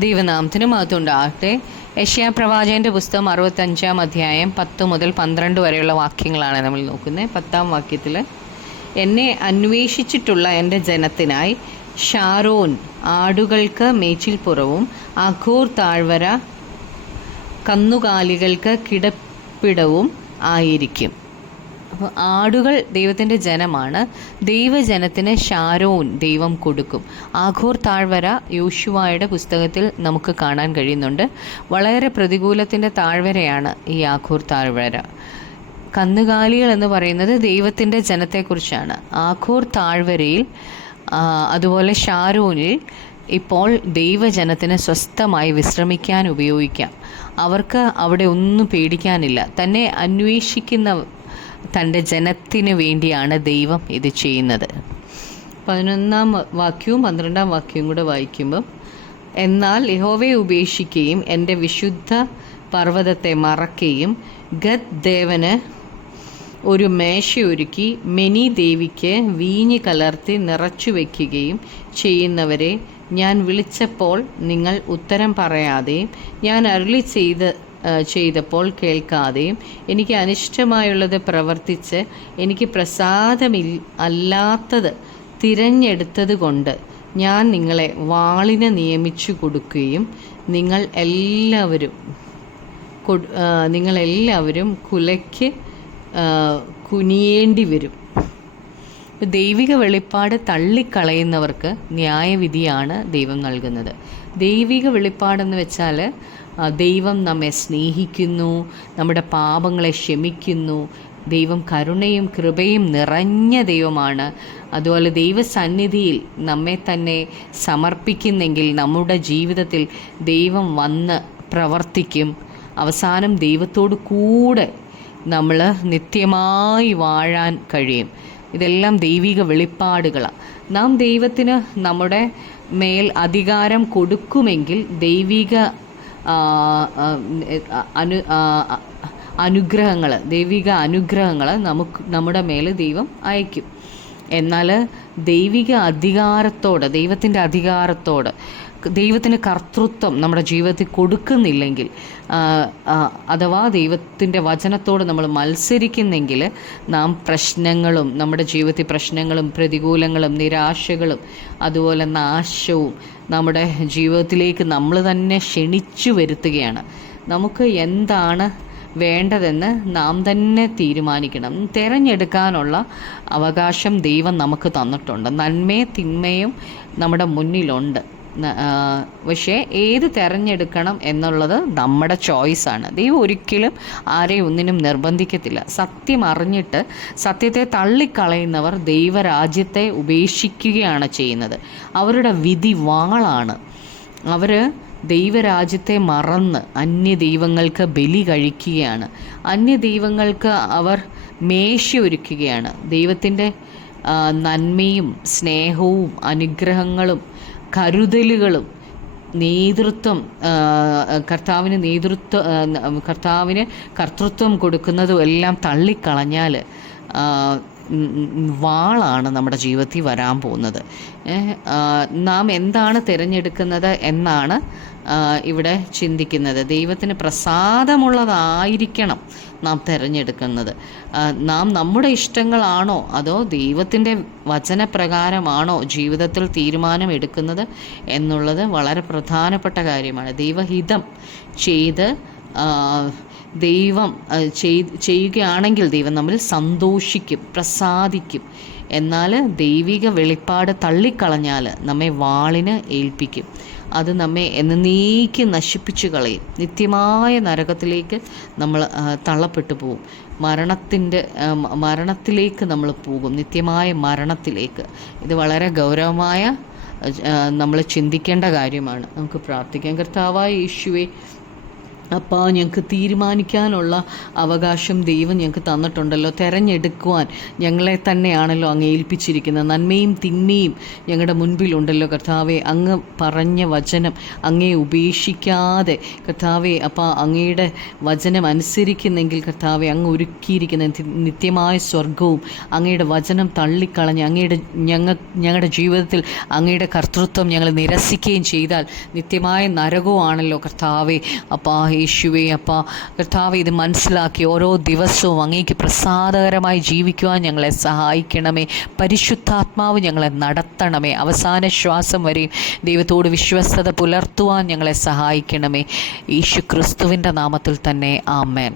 ദൈവനാമത്തിന് മഹത്വം ഉണ്ടാകട്ടെ. യെശയ്യാ പ്രവാചകൻ്റെ പുസ്തകം 65-ാം അധ്യായം 10 മുതൽ 12 വരെയുള്ള വാക്യങ്ങളാണ് നമ്മൾ നോക്കുന്നത്. 10-ാം വാക്യത്തിൽ, എന്നെ അന്വേഷിച്ചിട്ടുള്ള എൻ്റെ ജനത്തിനായി ഷാരോൻ ആടുകൾക്ക് മേച്ചിൽപ്പുറവും അഖോർ താഴ്വര കന്നുകാലികൾക്ക് കിടപ്പിടവും ആയിരിക്കും. അപ്പോൾ ആടുകൾ ദൈവത്തിൻ്റെ ജനമാണ്. ദൈവജനത്തിന് ഷാരോൻ ദൈവം കൊടുക്കും. ആഖോർ താഴ്വര യോശുവയുടെ പുസ്തകത്തിൽ നമുക്ക് കാണാൻ കഴിയുന്നുണ്ട്. വളരെ പ്രതികൂലത്തിൻ്റെ താഴ്വരയാണ് ഈ ആഖോർ താഴ്വര. കന്നുകാലികൾ എന്ന് പറയുന്നത് ദൈവത്തിൻ്റെ ജനത്തെക്കുറിച്ചാണ്. ആഖോർ താഴ്വരയിൽ അതുപോലെ ഷാരോനിൽ ഇപ്പോൾ ദൈവജനത്തിന് സ്വസ്ഥമായി വിശ്രമിക്കാൻ ഉപയോഗിക്കാം. അവർക്ക് അവിടെ ഒന്നും പേടിക്കാനില്ല. തന്നെ അന്വേഷിക്കുന്ന തൻ്റെ ജനത്തിന് വേണ്ടിയാണ് ദൈവം ഇത് ചെയ്യുന്നത്. 11-ാം വാക്യവും 12-ാം വാക്യവും കൂടെ വായിക്കുമ്പം, എന്നാൽ യഹോവയെ ഉപേക്ഷിക്കുകയും എൻ്റെ വിശുദ്ധ പർവ്വതത്തെ മറക്കുകയും ഗദ് ദേവന് ഒരു മേശയൊരുക്കി മെനി ദേവിക്ക് വീഞ്ഞ് കലർത്തി നിറച്ചു വയ്ക്കുകയും ചെയ്യുന്നവരെ ഞാൻ വിളിച്ചപ്പോൾ നിങ്ങൾ ഉത്തരം പറയാതെയും ഞാൻ അരുളി ചെയ്തപ്പോൾ കേൾക്കാതെയും എനിക്ക് അനിഷ്ടമായുള്ളത് പ്രവർത്തിച്ച് എനിക്ക് അല്ലാത്തത് തിരഞ്ഞെടുത്തത് കൊണ്ട് ഞാൻ നിങ്ങളെ വാളിന് നിയമിച്ചു കൊടുക്കുകയും നിങ്ങളെല്ലാവരും കുലയ്ക്ക് കുനിയേണ്ടി വരും. ദൈവിക വെളിപ്പാട് തള്ളിക്കളയുന്നവർക്ക് ന്യായവിധിയാണ് ദൈവം നൽകുന്നത്. ദൈവിക വെളിപ്പാടെന്ന് വെച്ചാൽ ദൈവം നമ്മെ സ്നേഹിക്കുന്നു, നമ്മുടെ പാപങ്ങളെ ക്ഷമിക്കുന്നു, ദൈവം കരുണയും കൃപയും നിറഞ്ഞ ദൈവമാണ്. അതുപോലെ ദൈവസന്നിധിയിൽ നമ്മെ തന്നെ സമർപ്പിക്കുന്നെങ്കിൽ നമ്മുടെ ജീവിതത്തിൽ ദൈവം വന്ന് പ്രവർത്തിക്കും. അവസാനം ദൈവത്തോട് കൂടെ നമ്മൾ നിത്യമായി വാഴാൻ കഴിയും. ഇതെല്ലാം ദൈവിക വെളിപ്പാടുകളാണ്. നാം ദൈവത്തിന് നമ്മുടെ മേൽ അധികാരം കൊടുക്കുമെങ്കിൽ ദൈവിക ദൈവിക അനുഗ്രഹങ്ങൾ നമ്മുടെ മേൽ ദൈവം അയക്കും. എന്നാൽ ദൈവത്തിൻ്റെ അധികാരത്തോട് ദൈവത്തിന് കർത്തൃത്വം നമ്മുടെ ജീവിതത്തിൽ കൊടുക്കുന്നില്ലെങ്കിൽ, അഥവാ ദൈവത്തിൻ്റെ വചനത്തോട് നമ്മൾ മത്സരിക്കുന്നെങ്കിൽ നാം നമ്മുടെ ജീവിതത്തിൽ പ്രശ്നങ്ങളും പ്രതികൂലങ്ങളും നിരാശകളും അതുപോലെ നാശവും നമ്മുടെ ജീവിതത്തിലേക്ക് നമ്മൾ തന്നെ ക്ഷണിച്ചു വരുത്തുകയാണ്. നമുക്ക് എന്താണ് വേണ്ടതെന്ന് നാം തന്നെ തീരുമാനിക്കണം. തിരഞ്ഞെടുക്കാനുള്ള അവകാശം ദൈവം നമുക്ക് തന്നിട്ടുണ്ട്. നന്മയും തിന്മയും നമ്മുടെ മുന്നിലുണ്ട്. പക്ഷേ ഏത് തിരഞ്ഞെടുക്കണം എന്നുള്ളത് നമ്മുടെ ചോയ്സാണ്. ദൈവം ഒരിക്കലും ആരെയും ഒന്നിനും നിർബന്ധിക്കത്തില്ല. സത്യം അറിഞ്ഞിട്ട് സത്യത്തെ തള്ളിക്കളയുന്നവർ ദൈവരാജ്യത്തെ ഉപേക്ഷിക്കുകയാണ് ചെയ്യുന്നത്. അവരുടെ വിധി വാളാണ്. അവർ ദൈവരാജ്യത്തെ മറന്ന് അന്യദൈവങ്ങൾക്ക് ബലി കഴിക്കുകയാണ്. അന്യദൈവങ്ങൾക്ക് അവർ മേശയൊരുക്കുകയാണ്. ദൈവത്തിൻ്റെ നന്മയും സ്നേഹവും അനുഗ്രഹങ്ങളും കരുതലുകളും കർത്താവിന് കർത്തൃത്വം കൊടുക്കുന്നതും എല്ലാം തള്ളിക്കളഞ്ഞാൽ വാളാണ് നമ്മുടെ ജീവിതത്തിൽ വരാൻ പോകുന്നത്. നാം എന്താണ് തിരഞ്ഞെടുക്കുന്നത് എന്നാണ് ഇവിടെ ചിന്തിക്കുന്നത്. ദൈവത്തിന് പ്രസാദമുള്ളതായിരിക്കണം നാം തിരഞ്ഞെടുക്കുന്നത്. നാം നമ്മുടെ ഇഷ്ടങ്ങളാണോ അതോ ദൈവത്തിൻ്റെ വചനപ്രകാരമാണോ ജീവിതത്തിൽ തീരുമാനം എടുക്കുന്നത് എന്നുള്ളത് വളരെ പ്രധാനപ്പെട്ട കാര്യമാണ്. ദൈവഹിതം ചെയ്ത് ദൈവം ചെയ്യുകയാണെങ്കിൽ ദൈവം നമ്മിൽ സന്തോഷിക്കും, പ്രസാദിക്കും. എന്നാൽ ദൈവിക വെളിപ്പാട് തള്ളിക്കളഞ്ഞാൽ നമ്മെ വാളിന് ഏൽപ്പിക്കും. അത് നമ്മെ എന്നേക്കും നശിപ്പിച്ചു കളയും. നിത്യമായ നരകത്തിലേക്ക് നമ്മൾ തള്ളപ്പെട്ടു പോകും. മരണത്തിലേക്ക് നമ്മൾ പോകും, നിത്യമായ മരണത്തിലേക്ക്. ഇത് വളരെ ഗൗരവമായ നമ്മൾ ചിന്തിക്കേണ്ട കാര്യമാണ്. നമുക്ക് പ്രാർത്ഥിക്കാം. കർത്താവായ യേശുവേ, അപ്പോൾ ഞങ്ങൾക്ക് തീരുമാനിക്കാനുള്ള അവകാശം ദൈവം ഞങ്ങൾക്ക് തന്നിട്ടുണ്ടല്ലോ. തിരഞ്ഞെടുക്കുവാൻ ഞങ്ങളെ തന്നെയാണല്ലോ അങ്ങ് ഏൽപ്പിച്ചിരിക്കുന്നത്. നന്മയും തിന്മയും ഞങ്ങളുടെ മുൻപിലുണ്ടല്ലോ കർത്താവെ. അങ്ങ് പറഞ്ഞ വചനം അങ്ങേ ഉപേക്ഷിക്കാതെ കർത്താവെ, അപ്പോൾ അങ്ങയുടെ വചനം അനുസരിക്കുന്നെങ്കിൽ കർത്താവെ, അങ്ങ് ഒരുക്കിയിരിക്കുന്ന നിത്യമായ സ്വർഗവും അങ്ങയുടെ വചനം തള്ളിക്കളഞ്ഞ് ഞങ്ങളുടെ ജീവിതത്തിൽ അങ്ങയുടെ കർത്തൃത്വം ഞങ്ങൾ നിരസിക്കുകയും ചെയ്താൽ നിത്യമായ നരകവുമാണല്ലോ കർത്താവെ. അപ്പോൾ യേശുവേ, അപ്പോൾ കർത്താവെ, ഇത് മനസ്സിലാക്കി ഓരോ ദിവസവും അങ്ങേക്ക് പ്രസാദകരമായി ജീവിക്കുവാൻ ഞങ്ങളെ സഹായിക്കണമേ. പരിശുദ്ധാത്മാവ് ഞങ്ങളെ നടത്തണമേ. അവസാന ശ്വാസം വരെയും ദൈവത്തോട് വിശ്വസ്തത പുലർത്തുവാൻ ഞങ്ങളെ സഹായിക്കണമേ. യേശു ക്രിസ്തുവിൻ്റെ നാമത്തിൽ തന്നെ ആമേൻ.